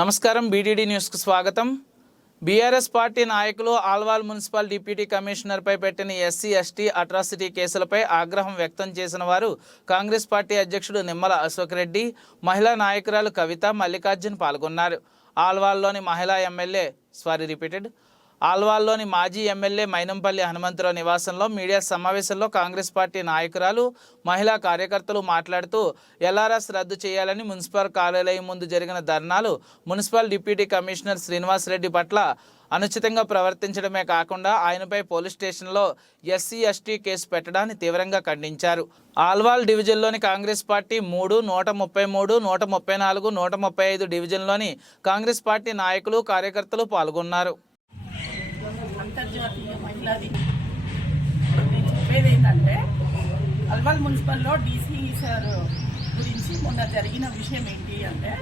నమస్కారం బీడీడీ న్యూస్కు స్వాగతం. బీఆర్ఎస్ పార్టీ నాయకులు ఆల్వాల్ మున్సిపల్ డిప్యూటీ కమిషనర్పై పెట్టిన ఎస్సీ ఎస్టీ అట్రాసిటీ కేసులపై ఆగ్రహం వ్యక్తం చేసిన వారు కాంగ్రెస్ పార్టీ అధ్యక్షుడు నిమ్మల అశోక్ రెడ్డి, మహిళా నాయకురాలు కవిత, మల్లికార్జున్ పాల్గొన్నారు. ఆల్వాల్లోని ఆల్వాల్లోని మాజీ ఎమ్మెల్యే మైనంపల్లి హనుమంతరావు నివాసంలో మీడియా సమావేశంలో కాంగ్రెస్ పార్టీ నాయకురాలు, మహిళా కార్యకర్తలు మాట్లాడుతూ ఎల్ఆర్ఎస్ రద్దు చేయాలని మున్సిపల్ కార్యాలయం ముందు జరిగిన ధర్నాలు municipal deputy commissioner Srinivas Reddy పట్ల అనుచితంగా ప్రవర్తించడమే కాకుండా ఆయనపై పోలీస్ స్టేషన్లో ఎస్సీ ఎస్టీ కేసు పెట్టడాన్ని తీవ్రంగా ఖండించారు. ఆల్వాల్ డివిజన్లోని కాంగ్రెస్ పార్టీ 3, 133, 134, 135 డివిజన్లోని కాంగ్రెస్ పార్టీ నాయకులు, కార్యకర్తలు పాల్గొన్నారు. అంతర్జాతీయ మహిళా దినం నేను చెప్పేది ఏంటంటే, అల్వాల్ మున్సిపల్లో డీసీ సార్ గురించి మొన్న జరిగిన విషయం ఏంటి అంటే,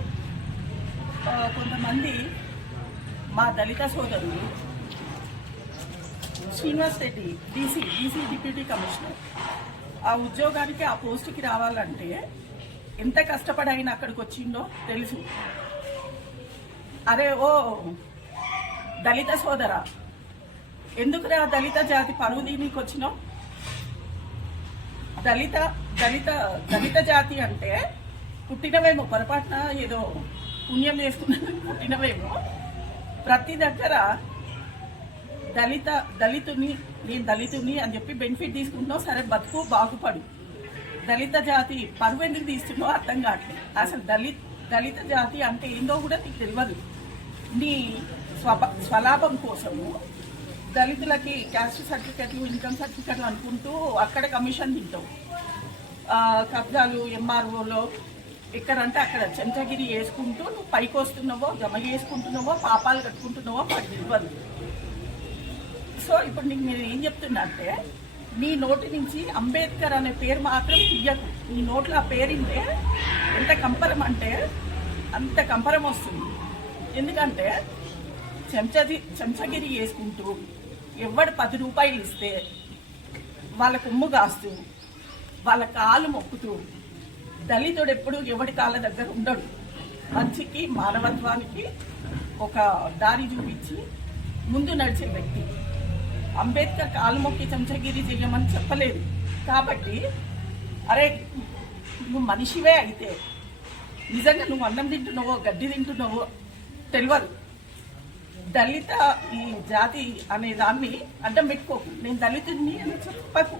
కొంతమంది మా దళిత సోదరులు Srinivas Reddy DC deputy commissioner ఆ ఉద్యోగానికి, ఆ పోస్టుకి రావాలంటే ఎంత కష్టపడి ఆయన అక్కడికి వచ్చిందో తెలుసు. అరే ఓ దళిత సోదరా, ఎందుకురా దళిత జాతి పరువు దీనికి వచ్చినావు? దళిత జాతి అంటే పుట్టినవేమో, పొరపాటున ఏదో పుణ్యం చేసుకున్నది పుట్టినవేమో. ప్రతి దగ్గర నేను దళితుని అని చెప్పి బెనిఫిట్ తీసుకుంటున్నావు. సరే, బతుకు బాగుపడు. దళిత జాతి పరువు ఎందుకు తీస్తున్నావు అర్థం కావట్లేదు. అసలు దళిత జాతి అంటే ఏందో కూడా నీకు తెలియదు. నీ స్వలాభం కోసము దళితులకి క్యాస్ట్ సర్టిఫికెట్లు, ఇన్కమ్ సర్టిఫికెట్లు అనుకుంటూ అక్కడ కమిషన్ తింటావు. కబ్జాలు ఎంఆర్ఓలో ఎక్కడంటే అక్కడ చెంచగిరి వేసుకుంటూ నువ్వు పైకి వస్తున్నావో, జమ చేసుకుంటున్నావో, పాపాలు కట్టుకుంటున్నావో మాకు తెలియదు. సో ఇప్పుడు నీకు నేను ఏం చెప్తున్నా అంటే, నీ నోటి నుంచి అంబేద్కర్ అనే పేరు మాత్రం తీయకు. నీ నోట్లో ఆ పేరుంటే ఎంత కంపరం అంటే అంత కంపరం వస్తుంది. ఎందుకంటే చెంచగిరి వేసుకుంటూ ఎవడు 10 రూపాయలు ఇస్తే వాళ్ళ కొమ్ము కాస్తూ, వాళ్ళ కాలు మొక్కుతూ, దళితుడు ఎప్పుడు ఎవడి కాళ్ళ దగ్గర ఉండడు. మంచికి, మానవత్వానికి ఒక దారి చూపించి ముందు నడిచే వ్యక్తి. అంబేద్కర్ కాలు మొక్కి చెంచగిరి చెయ్యమని చెప్పలేదు. కాబట్టి అరే, నువ్వు మనిషివే అయితే నిజంగా నువ్వు అన్నం తింటున్నావో గడ్డి తింటున్నావో తెలియదు. దళిత ఈ జాతి అనే దాన్ని అడ్డం పెట్టుకోకు. నేను దళితుడిని అని చెప్పకు.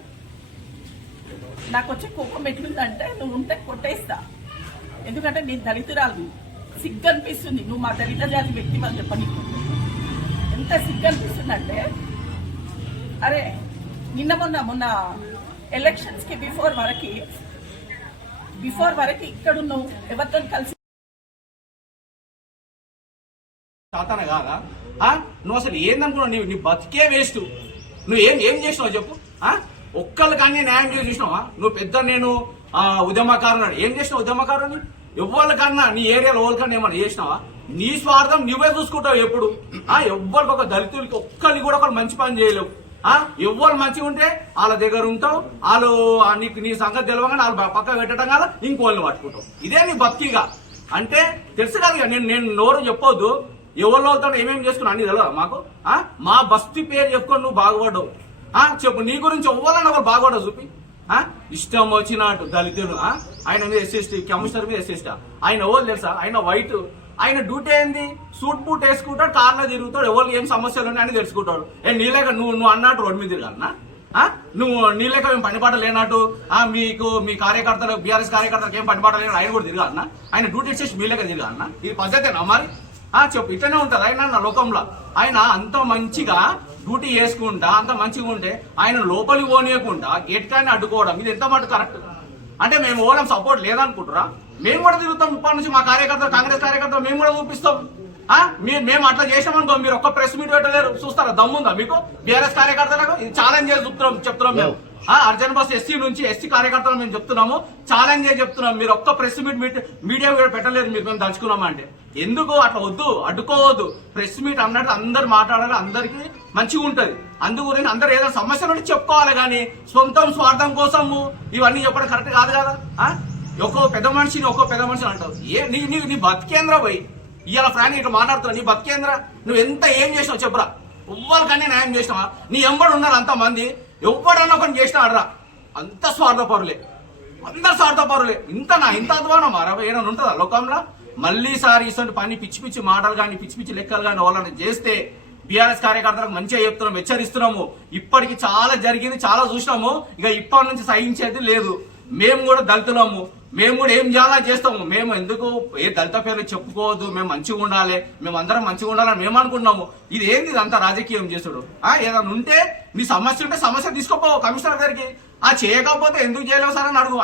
నాకు వచ్చే కోపం ఎట్లుందంటే, నువ్వు ఉంటే కొట్టేస్తా. ఎందుకంటే నేను దళితురాలు. సిగ్గు అనిపిస్తుంది నువ్వు మా దళిత జాతి వ్యక్తి అని చెప్పని. ఎంత సిగ్గు అనిపిస్తుందంటే, అరే మొన్న ఎలక్షన్స్కి బిఫోర్ వరకు ఇక్కడున్నావు ఎవరితో కలిసి తాతన కాదా? నువ్వు అసలు ఏందనుకున్నావు? నీ బతికే వేస్ట్. నువ్వు ఏం చేసినావు చెప్పు. ఒక్కళ్ళు కానీ న్యాయం చేసి చూసినావా? నువ్వు పెద్ద నేను ఉద్యమకారుడు ఏం చేసినావు? ఉద్యమకారుని ఎవరికన్నా నీ ఏరియాలో ఎవరికన్నా ఏమన్నా చేసినావా? నీ స్వార్థం నువ్వే చూసుకుంటావు ఎప్పుడు. ఎవ్వరికి ఒక దళితులకి ఒక్కరికి కూడా ఒకరు మంచి పని చేయలేవు. ఎవ్వరు మంచిగా ఉంటే వాళ్ళ దగ్గర ఉంటావు. వాళ్ళు నీ సంగతి తెలియగానే వాళ్ళు పక్క పెట్టడం కదా ఇంకోళ్ళని పట్టుకుంటావు. ఇదే నీ బతికిగా అంటే తెలుసు కదా. నేను నోరు చెప్పొద్దు, ఎవరితో ఏమేమి చేసుకున్నా అన్ని తెలియదా మాకు? మా బస్తీ పేరు చెప్పుకొని నువ్వు బాగుపడ్డావు. చెప్పు, నీ గురించి ఎవ్వరన్నా ఒకరు బాగుపడ్డావు చూపి. ఇష్టం వచ్చినట్టు దళితులు ఆయన మీద ఎస్ఎస్టీ, కమిషనర్ మీద ఎస్ఎస్టీ. ఆయన ఎవరు తెలుసా? ఆయన వైట్. ఆయన డ్యూటీ ఏంది? సూట్ బూట్ వేసుకుంటాడు, కార్లో తిరుగుతాడు, ఎవరికి ఏం సమస్యలు ఉన్నాయని తెలుసుకుంటాడు. నీలేక నువ్వు అన్నట్టు రోడ్డు మీద తిరగాలన్నా? నువ్వు నీలేక మేము పనిపాట లేనట్టు మీ కార్యకర్తలు, బీఆర్ఎస్ కార్యకర్తలకు ఏం పనిపాట లేనట్టు ఆయన కూడా తిరగాలన్నా? ఆయన డ్యూటీ చేసి మీలేక తిరగాలన్నా? ఇది పద్ధతేనా మరి? చెప్పు, ఇట్లనే ఉంటుంది ఆయన నా లోకంలో. ఆయన అంత మంచిగా డ్యూటీ చేసుకుంటా, అంత మంచిగా ఉంటే ఆయన లోపలికి పోనీయకుండా గేట్ కానీ అడ్డుకోవడం, ఇది ఎంత మటు కరెక్ట్? అంటే మేము ఓలం సపోర్ట్ లేదనుకుంటారా? మేము కూడా తిరుగుతాం ఇప్పటి నుంచి. మా కార్యకర్తలు, కాంగ్రెస్ కార్యకర్తలు మేము కూడా చూపిస్తాం. మేము అట్లా చేసామనుకో, మీరు ఒక్క ప్రెస్ మీట్ పెట్టలేరు. చూస్తారా? దమ్ముందా మీకు? బీఆర్ఎస్ కార్యకర్తలకు ఇది ఛాలెంజ్ చేసి చెప్తున్నాం మేము. అర్జున్ బస్ ఎస్సీ నుంచి ఎస్సీ కార్యకర్తలు మేము చెప్తున్నాము, ఛాలెంజ్ చేసి చెప్తున్నాం. మీరు ఒక్క ప్రెస్ మీడియా కూడా పెట్టలేదు. మీరు మేము తలుచుకున్నామా అంటే ఎందుకు అట్లా? వద్దు, అడ్డుకోవద్దు. ప్రెస్ మీట్ అన్నట్టు అందరు మాట్లాడాలి, అందరికి మంచిగా ఉంటది. అందు గురించి అందరు ఏదైనా సమస్య నుండి చెప్పుకోవాలి, కానీ సొంతం స్వార్థం కోసము ఇవన్నీ చెప్పడం కరెక్ట్ కాదు కదా. ఒక్కో పెద్ద మనిషిని అంటావు. నీ బతికేంద్ర పోయి ఇవాళ ఫ్రాంక్ ఇట్లా మాట్లాడుతున్నావు, నీ బతికేంద్రా? నువ్వు ఎంత ఏం చేసినావు చెప్పురా? ఎవ్వరికన్నా న్యాయం చేసినావా? నీ ఎంబడి ఉన్నారు అంతమంది, ఎవడన్నా ఒకరిని చేసినాడరా? అంత స్వార్థపరులే, అందరు స్వార్థపరులే. ఇంత అధ్వానం ఏమైనా ఉంటుందా లోకంలో? మళ్ళీ సార్ ఇటువంటి పని పిచ్చి పిచ్చి మాటలు కానీ పిచ్చి పిచ్చి లెక్కలు కానీ వాళ్ళని చేస్తే బీఆర్ఎస్ కార్యకర్తలకు మంచిగా చెప్తున్నాము, హెచ్చరిస్తున్నాము. ఇప్పటికి చాలా జరిగింది, చాలా చూసినాము. ఇక ఇప్పటి నుంచి సహించేది లేదు. మేము కూడా దళితులము, మేము కూడా ఏం చేయాలా చేస్తాము. మేము ఎందుకు ఏ దళిత పేర్లు చెప్పుకోవద్దు, మేము మంచిగా ఉండాలి, మేము అందరం మంచిగా ఉండాలని మేము అనుకుంటున్నాము. ఇది ఏంది ఇదంతా రాజకీయం చేసుడు? ఏదైనా ఉంటే నీ సమస్య ఉంటే సమస్య తీసుకోపో కమిషనర్ గారికి. చేయకపోతే ఎందుకు చేయలేవు సార్ అని అడుగు.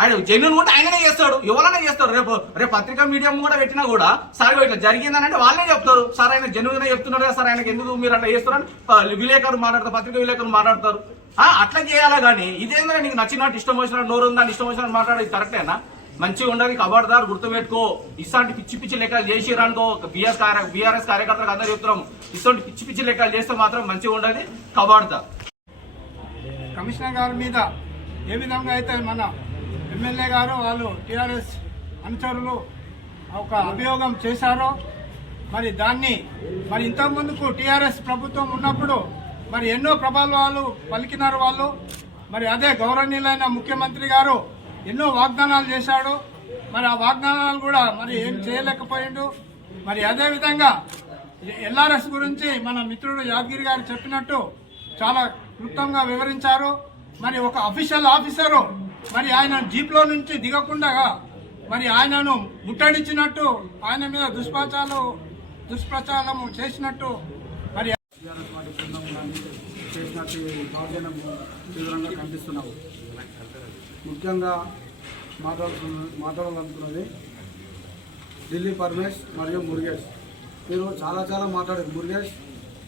ఆయన జెన్యున్ ఉంటే ఆయననే చేస్తాడు, ఎవరైనా చేస్తారు. రేపు పత్రికా మీడియం కూడా పెట్టినా కూడా సార్ ఇట్లా జరిగిందని అంటే వాళ్ళే చెప్తారు, సార్ ఆయన జెన్యున్ గా చెప్తున్నారు కదా సార్, ఆయనకి ఎందుకు మీరు అట్లా చేస్తారని విలేకరులు మాట్లాడతారు, పత్రికా విలేకరులు మాట్లాడతారు. అట్లా చేయాలా కానీ ఇదేందా నీకు నచ్చినట్టు ఇష్టం వచ్చినట్టు నోరు ఉందని ఇష్టం వచ్చినట్టు మాట్లాడేది కరెక్టేనా? మంచిగా ఉండదు. కబర్దార్ గుర్తుపెట్టుకో. ఇలాంటి పిచ్చి పిచ్చి లెక్కలు చేసిరనుకో, బీఆర్ఎస్ కార్యకర్తలకు అందరూ చెప్తున్నాం, ఇలాంటి పిచ్చి పిచ్చి లెక్కలు చేస్తే మాత్రం మంచిగా ఉండదు. కబర్దార్. కమిషనర్ గారి మీద ఏ విధంగా అయితే మన ఎమ్మెల్యే గారు వాళ్ళు టీఆర్ఎస్ అనుచరులు ఒక అభియోగం చేశారో, మరి దాన్ని మరి ఇంతకుముందుకు టీఆర్ఎస్ ప్రభుత్వం ఉన్నప్పుడు మరి ఎన్నో ప్రభావాలు పలికినారు వాళ్ళు. మరి అదే గౌరవనీయులైన ముఖ్యమంత్రి గారు ఎన్నో వాగ్దానాలు చేశాడు. మరి ఆ వాగ్దానాలు కూడా మరి ఏం చేయలేకపోయిండు. మరి అదే విధంగా ఎల్ఆర్ఎస్ గురించి మన మిత్రుడు యాదగిరి గారు చెప్పినట్టు చాలా క్లుప్తంగా వివరించారు. మరి ఒక అఫీషియల్ ఆఫీసరు మరి ఆయన జీప్లో నుంచి దిగకుండా మరి ఆయనను ముట్టడించినట్టు, ఆయన మీద దుష్ప్రచారం చేసినట్టు మరి చేసినట్టు దౌర్జన్యం తీవ్రంగా ఖండిస్తున్నాము. ముఖ్యంగా మాట్లాడాలనుకున్నది ఢిల్లీ పరమేష్ మరియు మురుగేష్. మీరు చాలా మాట్లాడారు. మురుగేష్,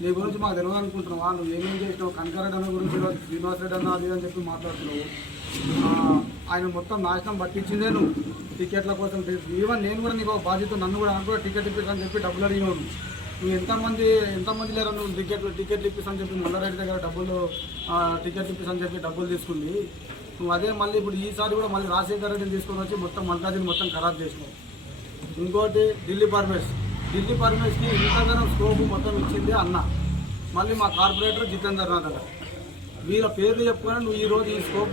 నీ గురించి మాకు తెలియదు అనుకుంటున్నావా? నువ్వు ఏమేం చేసినావు? కనకరెడ్డి అన్న గురించి శ్రీనివాస్ రెడ్డి అన్న అది అని చెప్పి మాట్లాడుతున్నావు. ఆయన మొత్తం నాశనం పట్టించిందే నువ్వు టికెట్ల కోసం. ఈవెన్ నేను కూడా నీకు బాధ్యత, నన్ను కూడా టికెట్ ఇప్పిస్తా చెప్పి డబ్బులు అడిగినావు. నువ్వు ఎంతమంది లేరా నువ్వు టికెట్లు ఇప్పిస్తాను చెప్పి మల్లారెడ్డి దగ్గర టికెట్లు ఇప్పిస్తాను చెప్పి డబ్బులు తీసుకుంది నువ్వు. అదే మళ్ళీ ఇప్పుడు ఈసారి కూడా మళ్ళీ రాజశేఖర రెడ్డిని తీసుకొని వచ్చి మొత్తం మల్కాజిని మొత్తం ఖరాబ్ చేసినావు. ఇంకోటి ఢిల్లీ పరమేష్కి ఇంతగానో స్కోప్ మొత్తం ఇచ్చింది అన్న, మళ్ళీ మా కార్పొరేటర్ జితేందర్ నాథ్ గారు. వీళ్ళ పేర్లు చెప్పుకొని నువ్వు ఈరోజు ఈ స్కోప్